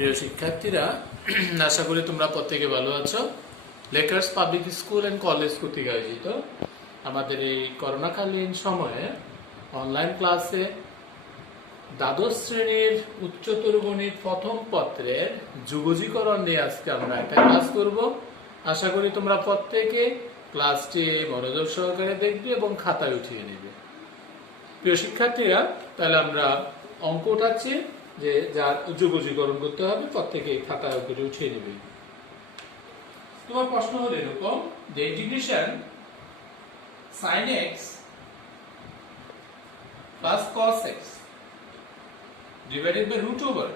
প্রিয় শিক্ষার্থীরা, আশা করি তোমরা প্রত্যেকে ভালো আছো। Lakers public school and college কর্তৃক আয়োজিত আমাদের এই করোনাকালীন সময়ে অনলাইন ক্লাসে দ্বাদশ শ্রেণীর উচ্চতর গণিত প্রথম পত্রের যুগজীকরণ নিয়ে আজকে আমরা একটা ক্লাস করব। আশা করি তোমরা প্রত্যেকে ক্লাসটি মনোযোগ সহকারে দেখবে এবং খাতায় উঠিয়ে নেবে। প্রিয় শিক্ষার্থীরা, তাহলে আমরা অঙ্ক উঠাচ্ছি যে যার যুগজীকরণ করতে হবে, প্রত্যেকে খাতায় উপরে উঠিয়ে নেবে। তোমার প্রশ্ন হলো এরকম যে integration sin x plus cos x divided by root over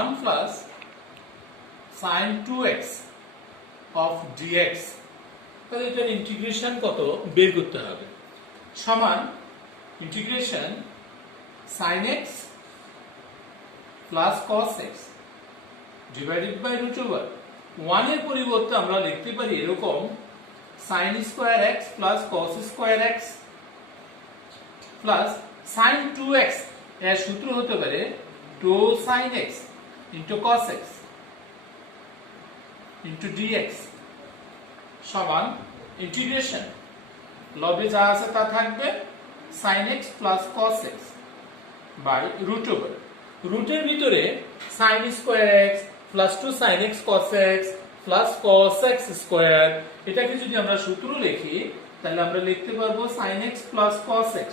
1 plus sin 2x of dx, তাহলে এটার ইন্টিগ্রেশন কত বের করতে হবে। সমান integration sin x plus cos x divided by root over 1 এর পরিবর্তে আমরা লিখতে পারি এরকম sin square x plus cos square x plus sin 2x এর সূত্র হতে পারে 2 sin x into cos x into dx সমান ইন্টিগ্রেশন লবে যা আছে তা থাকবে sin x plus cos x by root over রুটের ভিতরে sin square x plus 2 sin x cos x plus cos x square, এটাকে যদি আমরা সূত্র লিখি তাহলে আমরা লিখতে পারবো sin x plus cos x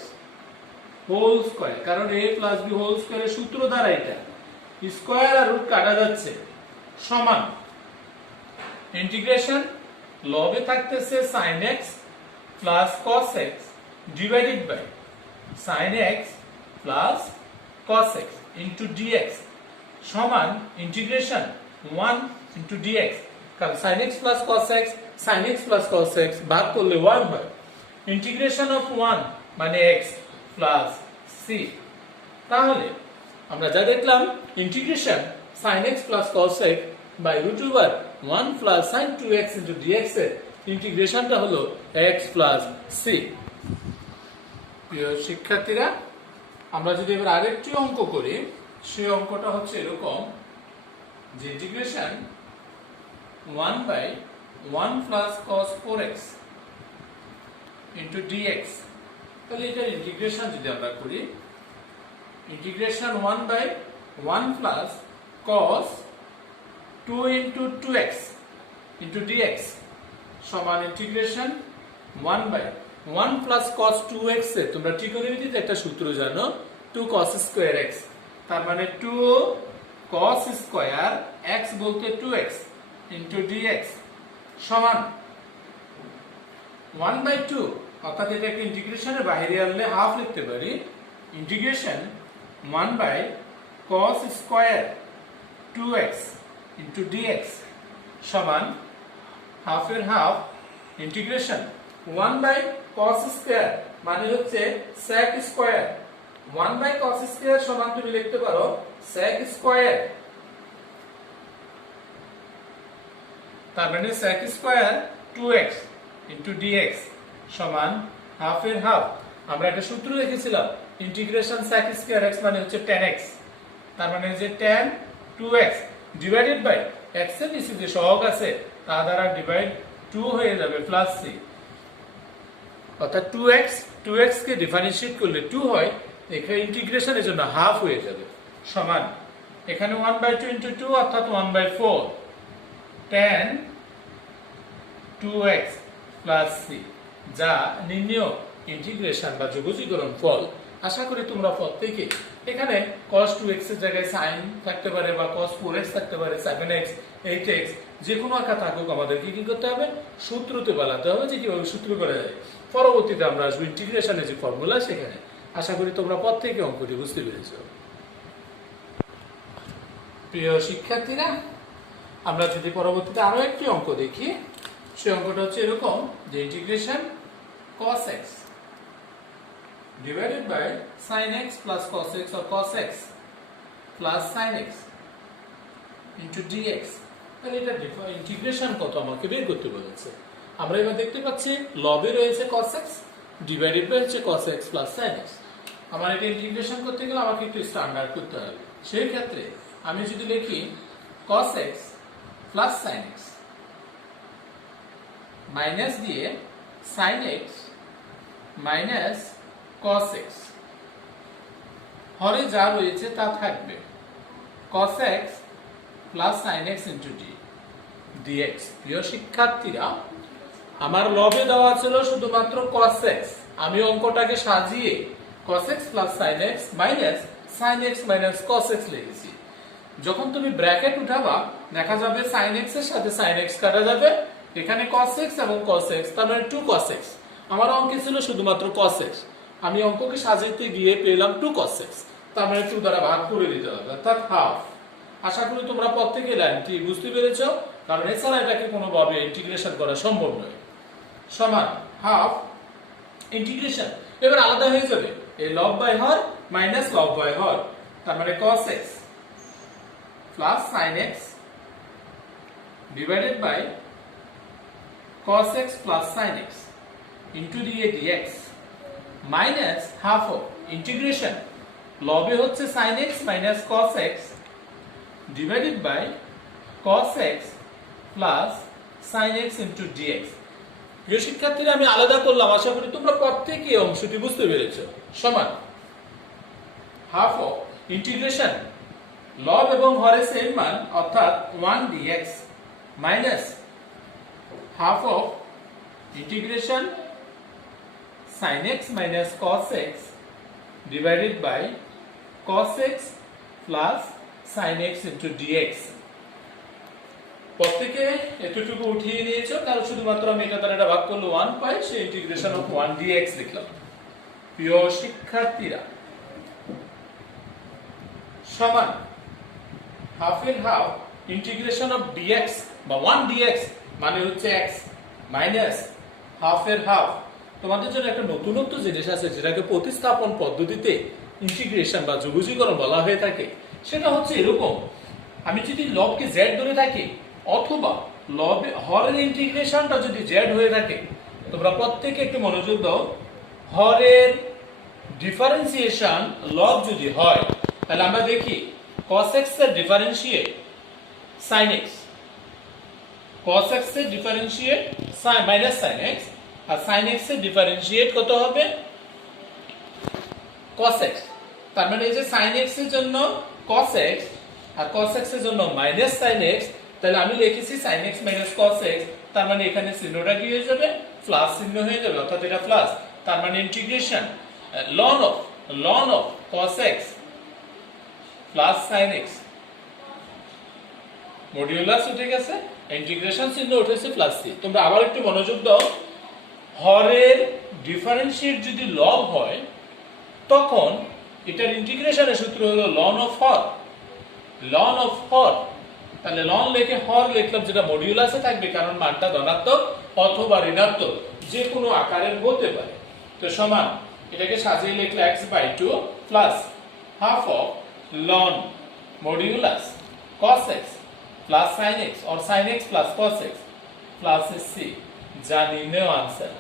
whole square, কারণ a plus b হোল স্কয়ারের সূত্র দ্বারা এটা স্কয়ার আর রুট কাটা যাচ্ছে, সমান ইন্টিগ্রেশন লবে থাকতেছে sin x plus cos x divided by sin x plus cos x into dx সমান ইন্টিগ্রেশন 1 into dx, কারণ sin x plus cos x sin x plus cos x ভাগ করলে 1 হয়। ইন্টিগ্রেশন অফ 1 মানে x plus c, তাহলে আমরা যা দেখলাম integration sin x plus cos x by root over 1 plus sin 2x into dx এর ইন্টিগ্রেশনটা হলো x plus c। প্রিয় শিক্ষার্থীরা, আমরা যদি এবার আরেকটি অঙ্ক করি, সেই অঙ্কটা হচ্ছে এরকম যে integration 1 by 1 plus cos 4x into dx, তাহলে এটার ইন্টিগ্রেশন যদি আমরা করি integration 1 by 1 plus cos 2 into 2x into dx সমান integration 1 by 1 plus cos 2x এ তোমরা ট্রিগোনোমেট্রিতে একটা সূত্র জানো 2 cos square x, তার মানে 2 cos square x বলতে 2x into dx সমান 1 by 2, অর্থাৎ এটাকে ইন্টিগ্রেশনের বাইরে আনলে হাফ লিখতে পারি integration 1 by cos square 2x into dx সমান হাফের half integration 1 by cos square মানে হচ্ছে sec square 1 by cos square সমান তুমি লিখতে পারো sec square, তার মানে sec square 2x into dx সমান হাফের হাফ। আমরা একটা সূত্র লিখেছিলাম ইন্টিগ্রেশন sec square x মানে হচ্ছে tan x, তার মানে যে tan 2x divided by x এর নিচে যে সহগ আছে তা দ্বারা ডিভাইড 2 হয়ে যাবে প্লাস c, অর্থাৎ 2x কে ডিফারেন্সিয়েট করলে 2 হয়, এখানে ইন্টিগ্রেশনের জন্য হাফ হয়ে যাবে সমান এখানে 1 by 2 into 2 অর্থাৎ 1 by 4 tan 2x plus c, যা নির্ণয় ইন্টিগ্রেশন বা যুগজীকরণ ফল। আশা করি তোমরা প্রত্যেকে এখানে cos 2x এর জায়গায় sin থাকতে পারে বা cos 4x থাকতে পারে 7x 8x যে কোনো আকার থাকুক, আমাদেরকে কি করতে হবে সূত্রতে বলাতে হবে যে কিভাবে সূত্র করা যায়। পরবর্তীতে আমরা আসবো ইন্টিগ্রেশনের যে ফর্মুলা সেখানে। আশা করি তোমরা প্রত্যেকে অঙ্কটি বুঝতে পেরেছো। প্রিয় শিক্ষার্থীরা, আমরা যদি পরবর্তীতে আরো একটি অঙ্ক দেখি, সেই অঙ্কটা হচ্ছে এরকম যে integration cos x divided by sin x plus cos x or cos x plus sin x into dx, তাহলে এটা ইন্টিগ্রেশন কত আমাকে বের করতে বলেছে। আমরা এবার দেখতে পাচ্ছি লবে রয়েছে cos x ডিভাইডেড বাই হচ্ছে cos x plus sin x, আমার এটা ইন্টিগ্রেশন করতে গেলে আমাকে একটু স্ট্যান্ডার্ড করতে হবে। সেই ক্ষেত্রে আমি যদি লিখি cos x plus sin x minus দিয়ে sin x minus cos x, হরে যা রয়েছে তা থাকবে cos x plus sin x into dx। প্রিয় শিক্ষার্থীরা, আমার লবে দেওয়া ছিল শুধুমাত্র cos x, আমি অঙ্কটাকে সাজিয়ে cos x plus sin x minus sin x minus cos x লিখেছি। যখন তুমি ব্র্যাকেট উঠাবা দেখা যাবে sin x এর সাথে sin x কাটা যাবে, এখানে cos x এবং cos x, তার মানে 2 cos x। আমার অঙ্কে ছিল শুধুমাত্র cos x, আমি অঙ্ককে সাজাইতে গিয়ে পেলাম 2 cos x, তার মানে 2 দ্বারা ভাগ করে দিতে হবে, অর্থাৎ হাফ। আশা করি তোমরা প্রত্যেকেই লাইনটি বুঝতে পেরেছো, কারণ এছাড়া এটাকে কোনোভাবে ইন্টিগ্রেশন করা সম্ভব নয়। সমান হাফ ইন্টিগ্রেশন এবার আলাদা হয়ে যাবে, এই লব বাই হর মাইনাস লব বাই হর, তার মানে cos x plus sin x divided by cos x plus sin x into dx minus half of integration লবে হচ্ছে sin x minus cos x divided by cos x plus sin x into dx। প্রিয় শিক্ষার্থীরা, আমি আলাদা করলাম, আশা করি তোমরা প্রত্যেকেই অংশটি বুঝতে পেরেছো। সমান হাফ অফ ইন্টিগ্রেশন লব এবং হরের সেম মান অর্থাৎ 1 dx minus half of integration sin x minus cos x divided by cos x plus sin x into dx। প্রত্যেকে এতটুকু উঠিয়ে নিয়েছো, কারণ শুধুমাত্র আমি এটা দ্বারা ভাগ করলে 1 পাই, সেই ইন্টিগ্রেশন অফ 1 dx লিখলাম। প্রিয় শিক্ষার্থীরা, সমান হাফ এর হাফ ইন্টিগ্রেশন অফ dx বা 1 dx মানে হচ্ছে x মাইনাস হাফ এর হাফ। তোমাদের জন্য একটা নতুনত্ব জিনিস আছে যেটাকে প্রতিস্থাপন পদ্ধতিতে ইন্টিগ্রেশন বা যুগজীকরণ বলা হয়ে থাকে। সেটা হচ্ছে এরকম, আমি যদি লবকে z ধরে থাকি অথবা লবে হরের ইন্টিগ্রেশনটা যদি z হয়ে থাকে, তোমরা প্রত্যেকে একটু মনোযোগ দাও, হরের ডিফারেন্সিয়েশন লব যদি হয় তাহলে আমরা দেখি cos x এর differentiate sin x, cos x এর ডিফারেন্সিয়েট মাইনাস sin x, আর sin x এর ডিফারেন্সিয়েট কত হবে cos x। তার মানে এই যে sin x এর জন্য cos x আর cos x এর জন্য মাইনাস sin x, তাহলে আমি লিখেছি sin x minus cos x, তার মানে এখানে চিহ্নটা কি হয়ে যাবে, প্লাস চিহ্ন হয়ে যাবে, অর্থাৎ এটা প্লাস, তার মানে integration ln of cos x plus sin x modulus উঠে গেছে, ইন্টিগ্রেশন চিহ্ন উঠেছে প্লাস c। তোমরা আবার একটু মনোযোগ দাও, হরের ডিফারেন্সিয়েট যদি লব হয় তখন এটার ইন্টিগ্রেশনের সূত্র হলো ln of হর, তাহলে ln লিখে হর লিখলাম, যেটা মডিউলাসে থাকবে কারণ মানটা ধনাত্মক অথবা ঋণাত্মক যে কোনো আকারের হতে পারে। তো সমান এটাকে সাজিয়ে লিখলে x by 2 plus half of ln modulus cos x plus sin x or sin x plus cos x plus c, যা নির্ণয় আনসার।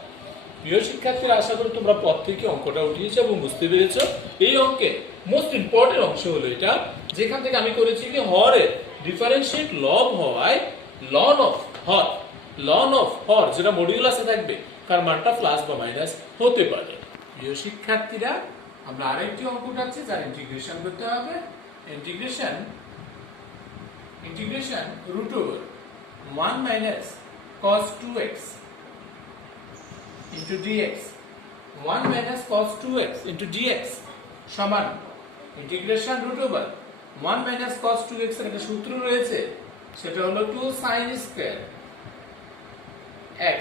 প্রিয় শিক্ষার্থীরা, আশা করি তোমরা প্রত্যেকে অঙ্কটা উঠিয়েছো এবং বুঝতে পেরেছো। এই অঙ্কের মোস্ট ইম্পর্টেন্ট অংশ হলো এটা, যেখান থেকে আমি করেছি কি হরের ডিফারেন্সিয়েট লব হওয়ায় ln of হর যেটা মডিউলাসে থাকবে তার মানটা প্লাস বা মাইনাস হতে পারে। প্রিয় শিক্ষার্থীরা, আমরা আরেকটি অঙ্ক আছে যার ইন্টিগ্রেশন করতে হবে। Integration root over 1 minus cos 2x into dx 1 minus cos 2x into dx সমান integration root over 1 minus cos 2x এর একটা সূত্র রয়েছে, সেটা হলো 2 sin স্কয়ার x।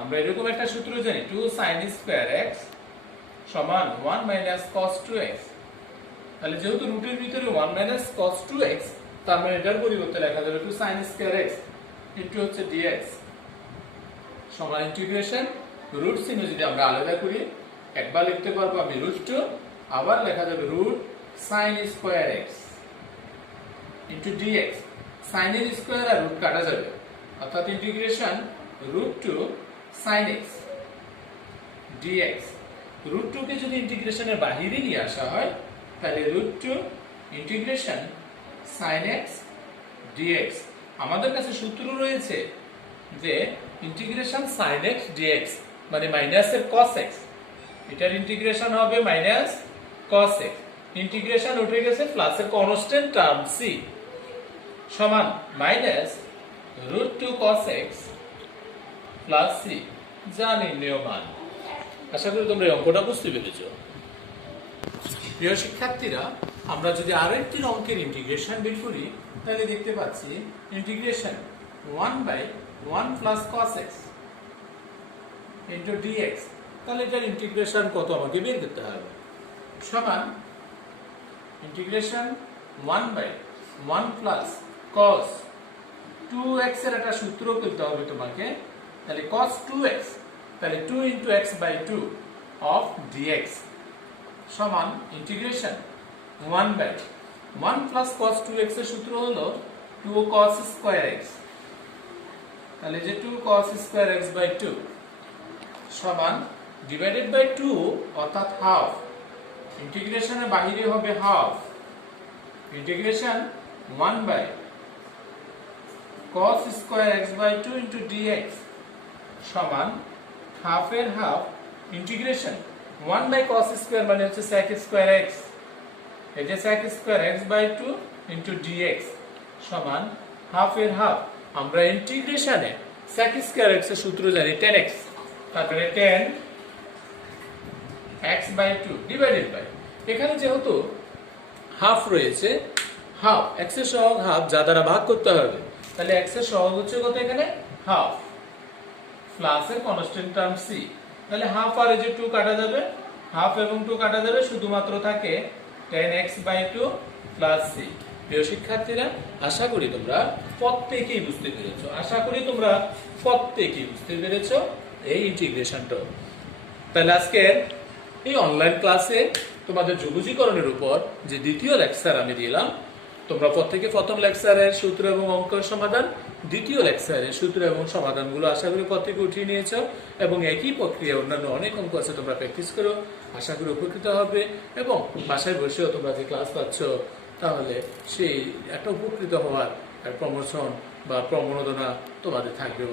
আমরা এরকম একটা সূত্র জানি, 2 sin স্কয়ার x সমান 1 minus cos 2x। তাহলে যেহেতু রুটের ভিতরে 1 minus cos 2x, তার মানে এটার পরিবর্তে লেখা যাবে 2 sin স্কয়ার x ইনটু হচ্ছে dx সমান ইন্টিগ্রেশন রুট চিহ্ন যদি আমরা আলাদা করি একবার লিখতে পারবো আমি √2, আবার লেখা যাবে root sin square x into dx। sin এর স্কয়ার আর রুট কাটা যাবে, অর্থাৎ integration √2 sin x dx root two কে যদি ইন্টিগ্রেশনের বাহিরে নিয়ে আসা হয় তাহলে root two integration sine x dx. আমাদের কাছে সূত্র রয়েছে যে ইন্টিগ্রেশন সাইন এক্স ডিএক্স মানে মাইনাসের কস এক্স, এটার ইন্টিগ্রেশন হবে মাইনাস কস এক্স, ইন্টিগ্রেশন উঠে গেছে প্লাসের কনস্ট্যান্ট টার্ম সি সমান minus root two cos x plus c যা নির্ণেয় মান। আশা করি তোমরা এই অঙ্কটা বুঝতে পেরেছো। প্রিয় শিক্ষার্থীরা, আমরা যদি আরো একটি অঙ্কের ইন্টিগ্রেশন বের করি তাহলে দেখতে পাচ্ছি integration 1/1 plus cos x into dx। তাহলে এটার ইন্টিগ্রেশন কত আমাকে বের করতে হবে, সমান ইন্টিগ্রেশন 1/1 প্লাস cos 2x এর একটা সূত্র করতে হবে তোমাকে। তাহলে cos 2x, তাহলে 2 into x by 2 of dx সমান ইন্টিগ্রেশন 1/1 প্লাস cos 2x এর সূত্র হলো 2 cos স্কয়ার x, তাহলে যে 2 cos স্কয়ার x by 2 সমান ডিভাইডেড বাই 2 অর্থাৎ হাফ, ইন্টিগ্রেশনের বাইরে হবে half, integration 1/cos square x by 2 into dx সমান হাফ এর হাফ, ইন্টিগ্রেশন 1/cos স্কয়ার মানে হচ্ছে sec স্কয়ার x, এই যে sec square x by 2 into dx সমান হাফ এর হাফ। আমরা ইন্টিগ্রেশনে sec স্কয়ার x এর সূত্র জানি 10x, তারপরে 10x by 2 ডিভাইডেড বাই, এখানে যেহেতু হাফ রয়েছে, হাফ x এর সহগ হাফ যা দ্বারা ভাগ করতে হবে, তাহলে x এর সহগ হচ্ছে কত এখানে হাফ প্লাস এর কনস্ট্যান্ট টার্ম c, তাহলে হাফ আর এই যে 2 কাটা যাবে, হাফ এবং 2 কাটা যাবে, শুধুমাত্র থাকে 10x by 2 প্লাস c। প্রিয় শিক্ষার্থীরা, আশা করি তোমরা প্রত্যেকেই বুঝতে পেরেছো, এই ইন্টিগ্রেশনটা। তাহলে আজকে এই অনলাইন ক্লাসে তোমাদের যুগজীকরণের উপর যে দ্বিতীয় লেকচার আমি দিলাম, তোমরা প্রত্যেকে প্রথম লেকচারের সূত্র এবং অঙ্কের সমাধান, দ্বিতীয় লেকচারের সূত্র এবং সমাধানগুলো আশা করি প্রত্যেকে উঠিয়ে নিয়েছো এবং একই প্রক্রিয়া অন্যান্য অনেক অঙ্ক আছে, তোমরা প্র্যাকটিস করো, আশা করি উপকৃত হবে এবং বাসায় বসেও তোমরা যে ক্লাস পাচ্ছ তাহলে সেই একটা উপকৃত হওয়ার প্রমোশন বা প্রবণতা তোমাদের থাকবে।